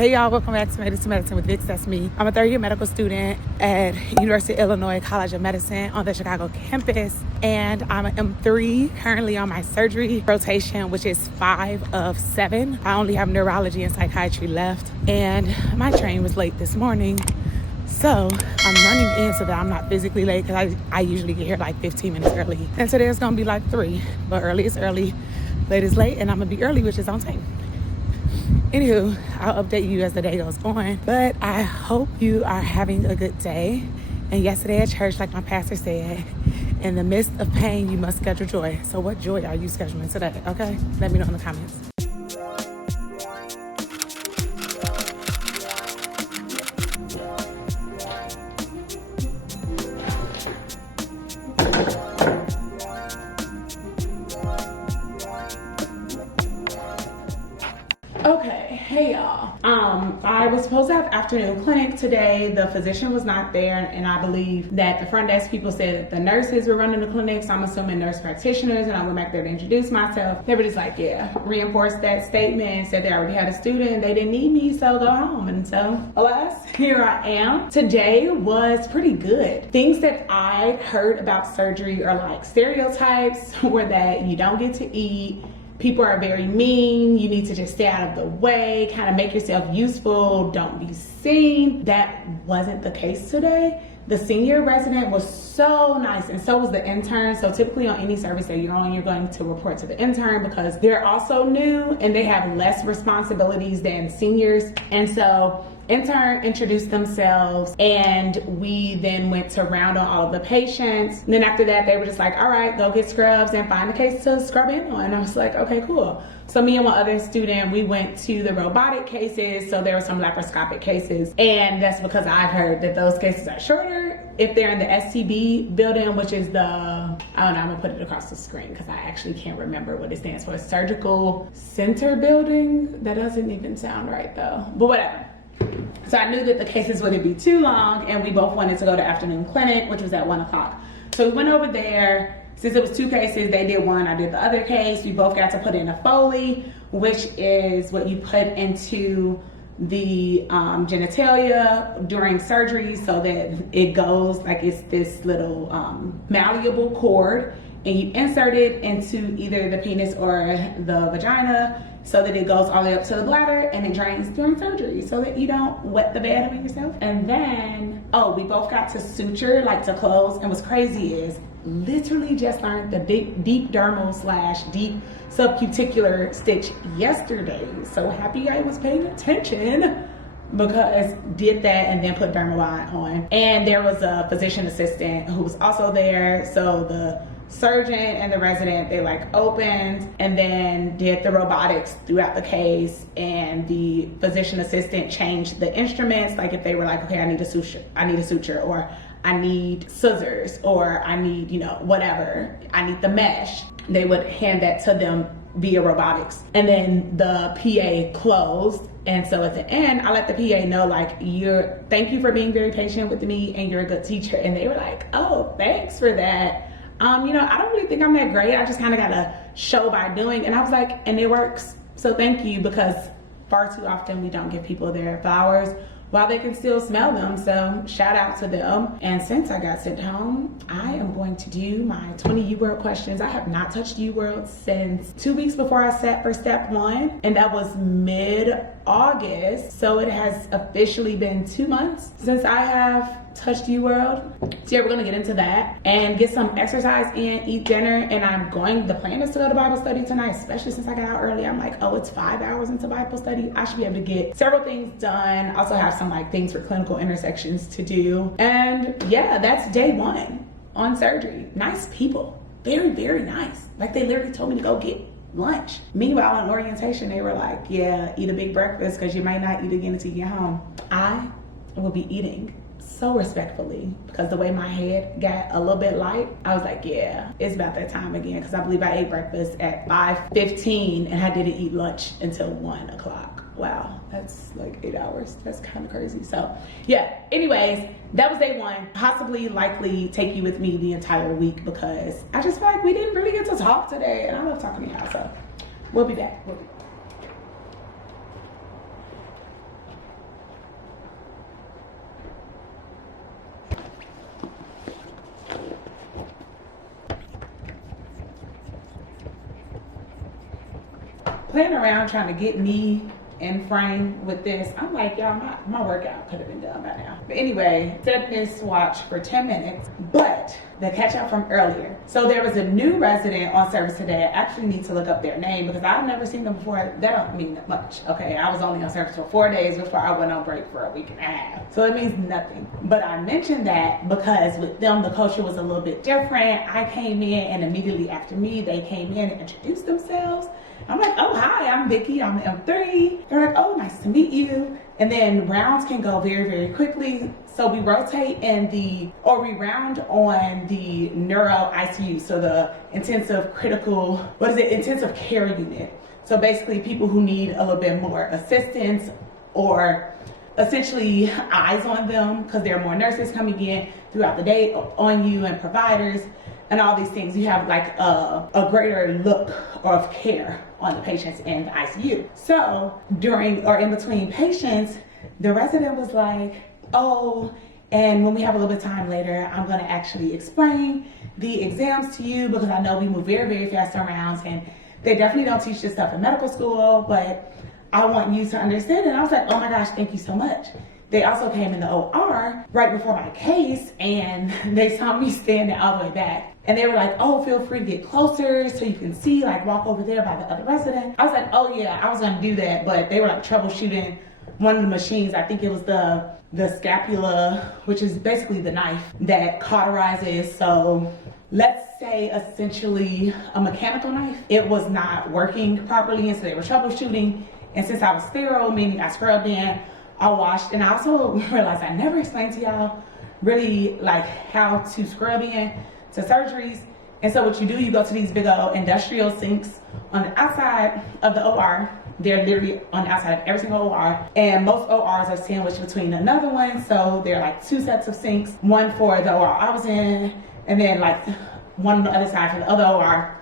Hey y'all, welcome back to Medicine with Vicks. That's me. I'm a third year medical student at University of Illinois College of Medicine on the Chicago campus, and I'm an M3 currently on my surgery rotation, which is 5 of 7. I only have neurology and psychiatry left, and my train was late this morning, so I'm running in so that I'm not physically late, because I usually get here like 15 minutes early, and today it's gonna be like 3, but early is early, late is late, and I'm gonna be early, which is on time. Anywho, I'll update you as the day goes on, but I hope you are having a good day. And yesterday at church, like my pastor said, in the midst of pain, you must schedule joy. So what joy are you scheduling today, okay? Let me know in the comments. Okay, hey y'all. I was supposed to have afternoon clinic today. The physician was not there, and I believe that the front desk people said that the nurses were running the clinic, so I'm assuming nurse practitioners, and I went back there to introduce myself. They were just like, yeah, reinforced that statement, said they already had a student, they didn't need me, so go home. And so, alas, here I am. Today was pretty good. Things that I heard about surgery are like stereotypes, were that you don't get to eat, people are very mean, you need to just stay out of the way, kind of make yourself useful, don't be seen. That wasn't the case today. The senior resident was so nice, and so was the intern. So typically on any service that you're on, you're going to report to the intern because they're also new and they have less responsibilities than seniors. And so intern introduced themselves, and we then went to round on all of the patients. And then after that, they were just like, all right, go get scrubs and find a case to scrub in on. And I was like, okay, cool. So me and one other student, we went to the robotic cases. So there were some laparoscopic cases. And that's because I've heard that those cases are shorter if they're in the STB building, which is the, I don't know, I'm gonna put it across the screen because I actually can't remember what it stands for. Surgical Center Building. That doesn't even sound right though, but whatever. So I knew that the cases wouldn't be too long, and we both wanted to go to afternoon clinic, which was at 1 o'clock. So we went over there. Since it was 2 cases, they did one, I did the other case. We both got to put in a Foley, which is what you put into the genitalia during surgery so that it goes, like it's this little malleable cord, and you insert it into either the penis or the vagina so that it goes all the way up to the bladder and it drains during surgery so that you don't wet the bed with yourself. And then, oh, we both got to suture, like to close. And what's crazy is literally just learned the deep dermal / deep subcuticular stitch yesterday. So happy I was paying attention, because did that and then put Dermaline on. And there was a physician assistant who was also there. So the surgeon and the resident, they like opened and then did the robotics throughout the case, and the physician assistant changed the instruments. Like if they were like, okay, I need a suture, or I need scissors, or I need, you know, whatever, I need the mesh, they would hand that to them via robotics. And then the PA closed. And so at the end, I let the PA know, like, thank you for being very patient with me, and you're a good teacher. And they were like, oh, thanks for that. You know, I don't really think I'm that great. I just kind of got to show by doing. And I was like, and it works. So thank you, because far too often we don't give people their flowers while they can still smell them. So shout out to them. And since I got sent home, I am going to do my 20 UWorld questions. I have not touched UWorld since 2 weeks before I sat for step 1, and that was mid-August. So it has officially been 2 months since I have touched UWorld. So yeah, we're gonna get into that and get some exercise in, eat dinner, and the plan is to go to Bible study tonight, especially since I got out early. I'm like, oh, it's 5 hours into Bible study. I should be able to get several things done. Also have some like things for clinical intersections to do. And yeah, that's day 1 on surgery. Nice people, very, very nice. Like they literally told me to go get lunch. Meanwhile, in orientation, they were like, yeah, eat a big breakfast because you might not eat again until you get home. I will be eating so respectfully, because the way my head got a little bit light, I was like, yeah, it's about that time again, because I believe I ate breakfast at 5:15 and I didn't eat lunch until 1 o'clock. Wow, that's like 8 hours. That's kind of crazy. So yeah, anyways, that was day 1. Possibly, likely take you with me the entire week, because I just feel like we didn't really get to talk today, and I love talking to y'all. So we'll be back. playing around trying to get me in frame with this. I'm like, y'all, my workout could have been done by now. But anyway, set this watch for 10 minutes, but the catch up from earlier. So there was a new resident on service today. I actually need to look up their name because I've never seen them before. That don't mean that much, okay? I was only on service for 4 days before I went on break for a week and a half. So it means nothing. But I mentioned that because with them, the culture was a little bit different. I came in and immediately after me, they came in and introduced themselves. I'm like, oh, hi, I'm Vicky, I'm M3. They're like, oh, nice to meet you. And then rounds can go very, very quickly. So we rotate we round on the neuro ICU. So the intensive care unit. So basically people who need a little bit more assistance or essentially eyes on them because there are more nurses coming in throughout the day on you and providers and all these things. You have like a greater look of care on the patients in the ICU. So during or in between patients, the resident was like, oh, and when we have a little bit of time later, I'm gonna actually explain the exams to you because I know we move very, very fast around and they definitely don't teach this stuff in medical school, but I want you to understand it. And I was like, oh my gosh, thank you so much. They also came in the OR right before my case and they saw me standing all the way back. And they were like, oh, feel free to get closer so you can see, like walk over there by the other resident. I was like, oh yeah, I was gonna do that, but they were like troubleshooting one of the machines. I think it was the scapula, which is basically the knife that cauterizes. So let's say essentially a mechanical knife. It was not working properly and so they were troubleshooting. And since I was sterile, meaning I scrubbed in, I washed, and I also realized I never explained to y'all really like how to scrub in to surgeries. And so what you do, you go to these big old industrial sinks on the outside of the OR. They're literally on the outside of every single OR. And most ORs are sandwiched between another one. So they're like 2 sets of sinks, one for the OR I was in, and then like one on the other side for the other OR,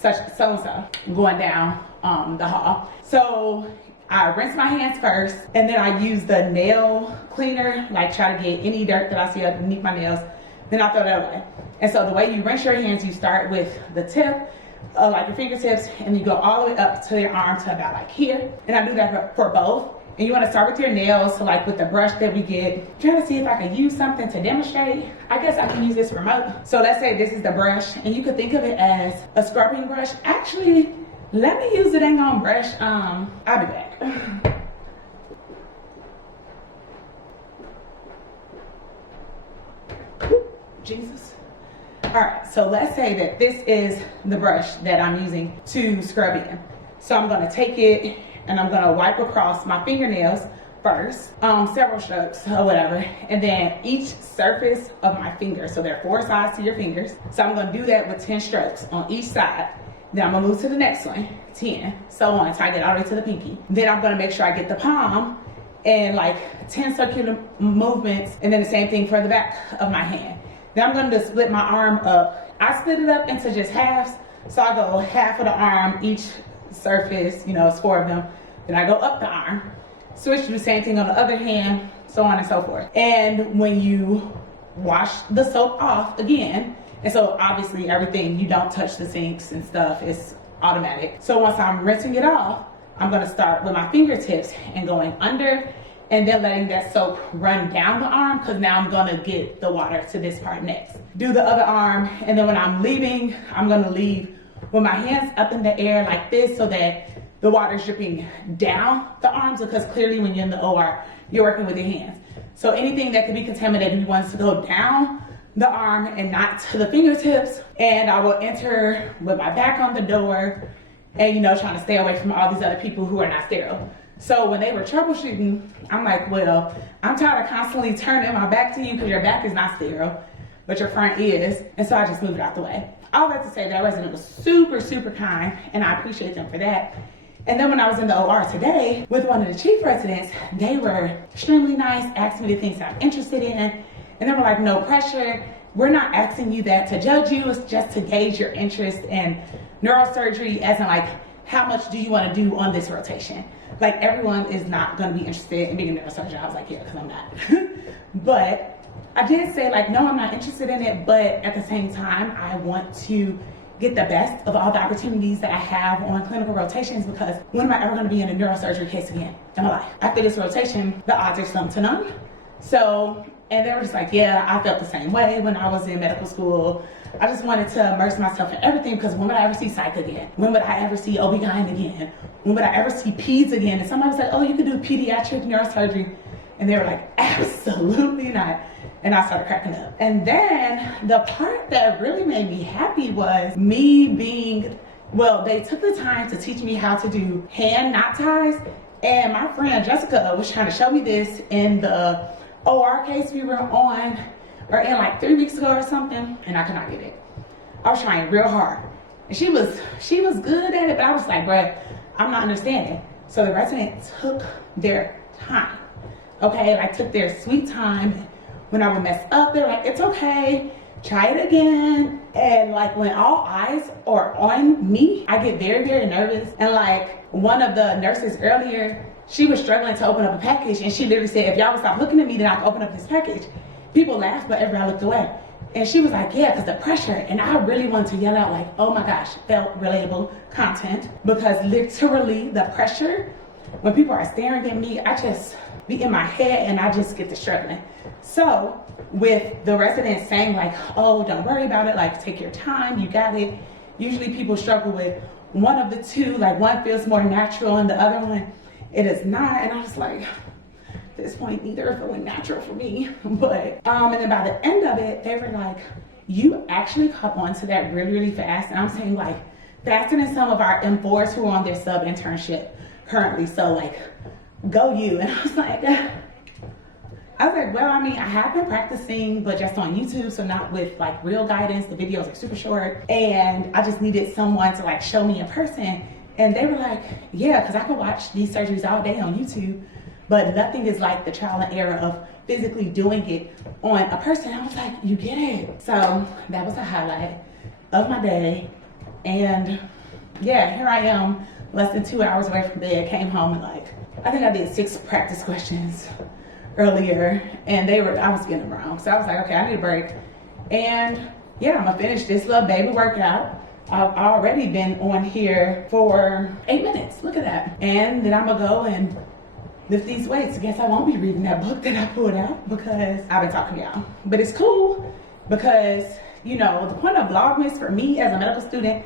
so going down the hall. So I rinse my hands first, and then I use the nail cleaner, like try to get any dirt that I see underneath my nails, then I throw that away. And so the way you rinse your hands, you start with the tip, like your fingertips, and you go all the way up to your arm to about like here. And I do that for both. And you want to start with your nails, so like with the brush that we get. I'm trying to see if I can use something to demonstrate. I guess I can use this remote. So let's say this is the brush, and you could think of it as a scrubbing brush. Actually, let me use the dang on brush. I'll be back. Jesus. All right, so let's say that this is the brush that I'm using to scrub in. So I'm gonna take it and I'm gonna wipe across my fingernails first, several strokes or whatever, and then each surface of my finger. So there are 4 sides to your fingers. So I'm gonna do that with 10 strokes on each side. Then I'm gonna move to the next one, 10, so on, until I get all the way to the pinky. Then I'm gonna make sure I get the palm and like 10 circular movements, and then the same thing for the back of my hand. Then I'm gonna split my arm up. I split it up into just halves, so I go half of the arm, each surface, you know, it's 4 of them. Then I go up the arm, switch, do the same thing on the other hand, so on and so forth. And when you wash the soap off again, and so obviously everything, you don't touch the sinks and stuff, it's automatic. So once I'm rinsing it off, I'm gonna start with my fingertips and going under and then letting that soap run down the arm, because now I'm gonna get the water to this part next. Do the other arm, and then when I'm leaving, I'm gonna leave with my hands up in the air like this so that the water's dripping down the arms, because clearly when you're in the OR, you're working with your hands. So anything that could be contaminated, you want to go down the arm and not to the fingertips. And I will enter with my back on the door and, you know, trying to stay away from all these other people who are not sterile. So when they were troubleshooting, I'm like, well, I'm tired of constantly turning my back to you because your back is not sterile, but your front is. And so I just moved it out the way. All that to say, that resident was super, super kind, and I appreciate them for that. And then when I was in the OR today with one of the chief residents, they were extremely nice, asked me the things that I'm interested in. And they were like, no pressure. We're not asking you that to judge you. It's just to gauge your interest in neurosurgery, as in like, how much do you want to do on this rotation? Like, everyone is not going to be interested in being a neurosurgeon. I was like, yeah, because I'm not. But I did say like, no, I'm not interested in it. But at the same time, I want to get the best of all the opportunities that I have on clinical rotations, because when am I ever going to be in a neurosurgery case again in my life? After this rotation, the odds are slim to none. So, and they were just like, yeah, I felt the same way when I was in medical school. I just wanted to immerse myself in everything, because when would I ever see psych again? When would I ever see OB-GYN again? When would I ever see peds again? And somebody was like, oh, you could do pediatric neurosurgery. And they were like, absolutely not. And I started cracking up. And then the part that really made me happy was me being, well, they took the time to teach me how to do hand knot ties. And my friend Jessica was trying to show me this in the OR case we were on, or in like 3 weeks ago or something, and I could not get it. I was trying real hard. And she was good at it, but I was like, bruh, I'm not understanding. So the resident took their time. Okay, like took their sweet time. When I would mess up, they're like, it's okay, try it again. And like when all eyes are on me, I get very, very nervous. And like one of the nurses earlier, she was struggling to open up a package, and she literally said, if y'all would stop looking at me, then I can open up this package. People laughed, but everybody looked away. And she was like, yeah, because the pressure. And I really wanted to yell out like, oh my gosh, felt relatable content, because literally the pressure, when people are staring at me, I just be in my head and I just get to struggling. So with the residents saying like, oh, don't worry about it, like take your time, you got it. Usually people struggle with one of the two, like one feels more natural and the other one, it is not. And I was like, at this point, neither are feeling natural for me. But, and then by the end of it, they were like, you actually caught on to that really, really fast. And I'm saying like faster than some of our M4s who are on their sub internship currently. So like, go you. And I was like, well, I mean, I have been practicing, but just on YouTube, so not with like real guidance. The videos are super short, and I just needed someone to like show me in person. And they were like, yeah, because I could watch these surgeries all day on YouTube, but nothing is like the trial and error of physically doing it on a person. I was like, you get it. So that was a highlight of my day. And yeah, here I am, less than 2 hours away from bed, came home and like, I think I did 6 practice questions earlier, and I was getting them wrong. So I was like, okay, I need a break. And yeah, I'm gonna finish this little baby workout. I've already been on here for 8 minutes, look at that. And then I'm gonna go and lift these weights. I guess I won't be reading that book that I pulled out because I've been talking to y'all. But it's cool because, you know, the point of VLOGMAS for me as a medical student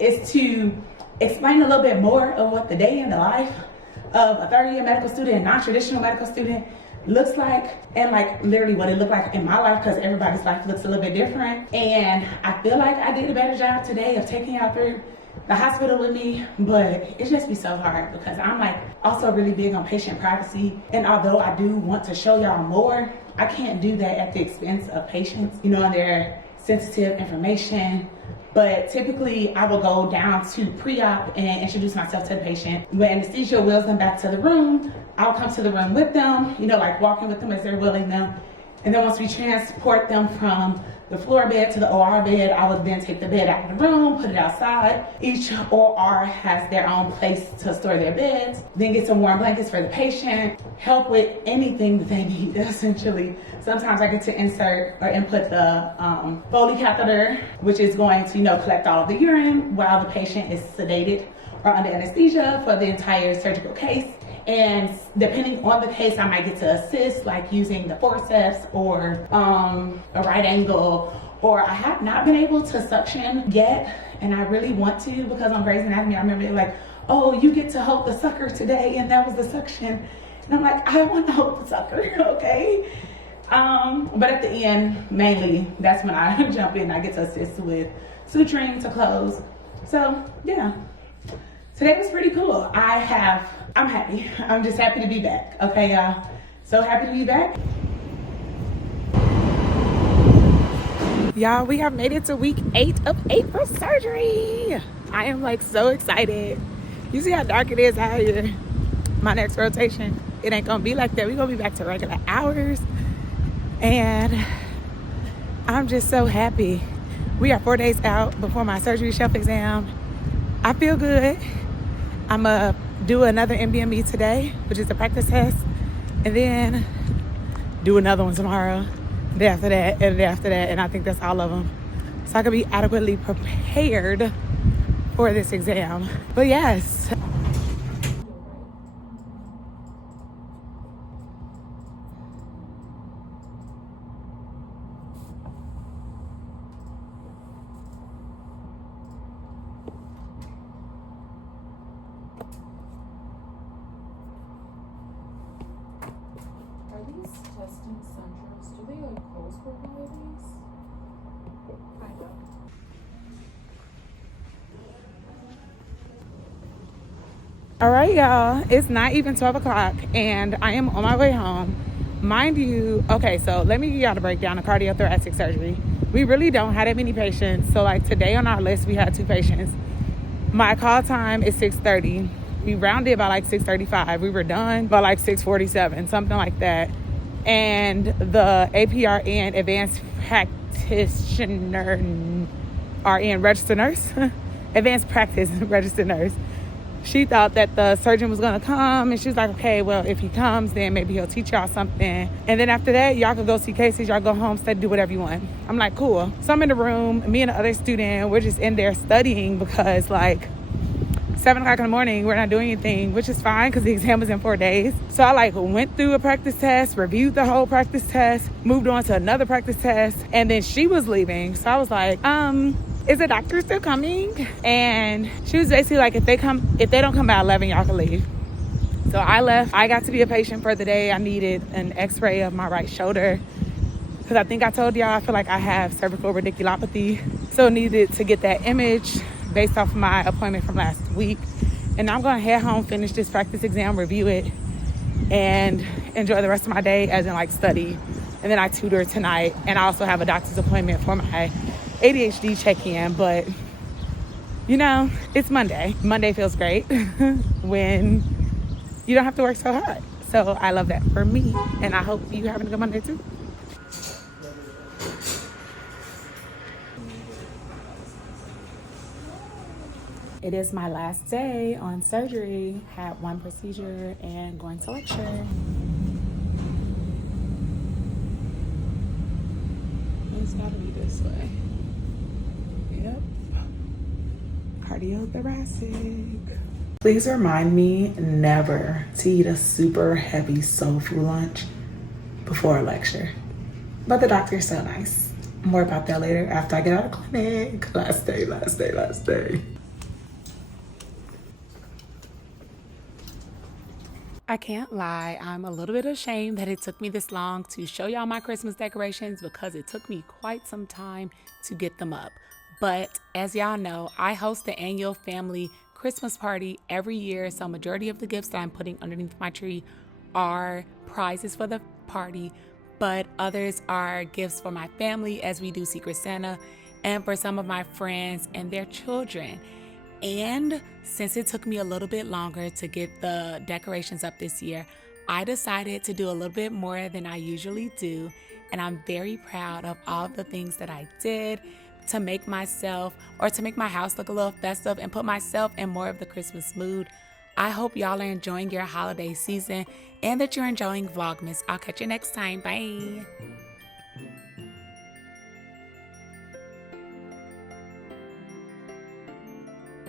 is to explain a little bit more of what the day in the life of a third-year medical student, a non-traditional medical student looks like, and like literally what it looked like in my life, because everybody's life looks a little bit different. And I feel like I did a better job today of taking y'all through the hospital with me, but it just be so hard because I'm like also really big on patient privacy. And although I do want to show y'all more, I can't do that at the expense of patients, you know, and their sensitive information. But typically I will go down to pre-op and introduce myself to the patient. When anesthesia wheels them back to the room, I'll come to the room with them, you know, like walking with them as they're wheeling them. And then once we transport them from the floor bed to the OR bed, I would then take the bed out of the room, put it outside. Each OR has their own place to store their beds. Then get some warm blankets for the patient, help with anything that they need, essentially. Sometimes I get to insert or input the Foley catheter, which is going to, you know, collect all of the urine while the patient is sedated or under anesthesia for the entire surgical case. And depending on the case, I might get to assist, like using the forceps or a right angle, or I have not been able to suction yet, and I really want to, because on Grey's Anatomy, I remember like, oh, you get to hold the sucker today, and that was the suction. And I'm like, I want to hold the sucker, okay? But at the end, mainly, that's when I jump in. I get to assist with suturing to close. So yeah, today was pretty cool. I'm happy. I'm just happy to be back. Okay, y'all. So happy to be back. Y'all, we have made it to week 8 of April surgery. I am like so excited. You see how dark it is out here? My next rotation, it ain't gonna be like that. We're gonna be back to regular hours. And I'm just so happy. We are 4 days out before my surgery shelf exam. I feel good. I'm gonna do another MBME today, which is a practice test, and then do another one tomorrow, the day after that, and the day after that, and I think that's all of them. so I could be adequately prepared for this exam. But yes. Testing centers, do they like close for holidays? Kind of. All right, y'all, it's not even 12 o'clock and I am on my way home. Mind you, okay, so let me give y'all the breakdown of cardiothoracic surgery. We really don't have that many patients. So like today on our list, we had 2 patients. My call time is 6:30. We rounded by like 6:35. We were done by like 6:47, something like that. And the APRN, advanced practitioner, RN, registered nurse, advanced practice registered nurse. She thought that the surgeon was gonna come, and she was like, okay, well, if he comes, then maybe he'll teach y'all something. And then after that, y'all could go see cases, y'all go home, study, do whatever you want. I'm like, cool. So I'm in the room, me and the other student, we're just in there studying because like 7 o'clock in the morning, we're not doing anything, which is fine because the exam was in 4 days. So I like went through a practice test, reviewed the whole practice test, moved on to another practice test, and then she was leaving. So I was like, is the doctor still coming? And she was basically like, if they don't come by 11, y'all can leave. So I left. I got to be a patient for the day. I needed an x-ray of my right shoulder because I think I told y'all I feel like I have cervical radiculopathy. So needed to get that image based off of my appointment from last week. And I'm gonna head home, finish this practice exam, review it, and enjoy the rest of my day as in like study. And then I tutor tonight, and I also have a doctor's appointment for my ADHD check-in. But you know, it's Monday. Monday feels great when you don't have to work so hard. So I love that for me, and I hope you having a good Monday too. It is my last day on surgery. Had 1 procedure and going to lecture. It's gotta be this way. Yep. Cardiothoracic. Please remind me never to eat a super heavy soul food lunch before a lecture. But the doctor's so nice. More about that later after I get out of clinic. Last day. I can't lie, I'm a little bit ashamed that it took me this long to show y'all my Christmas decorations because it took me quite some time to get them up. But as y'all know, I host the annual family Christmas party every year, so majority of the gifts that I'm putting underneath my tree are prizes for the party, but others are gifts for my family as we do Secret Santa, and for some of my friends and their children. And since it took me a little bit longer to get the decorations up this year, I decided to do a little bit more than I usually do. And I'm very proud of all the things that I did to make myself, or to make my house look a little festive and put myself in more of the Christmas mood. I hope y'all are enjoying your holiday season and that you're enjoying Vlogmas. I'll catch you next time. Bye.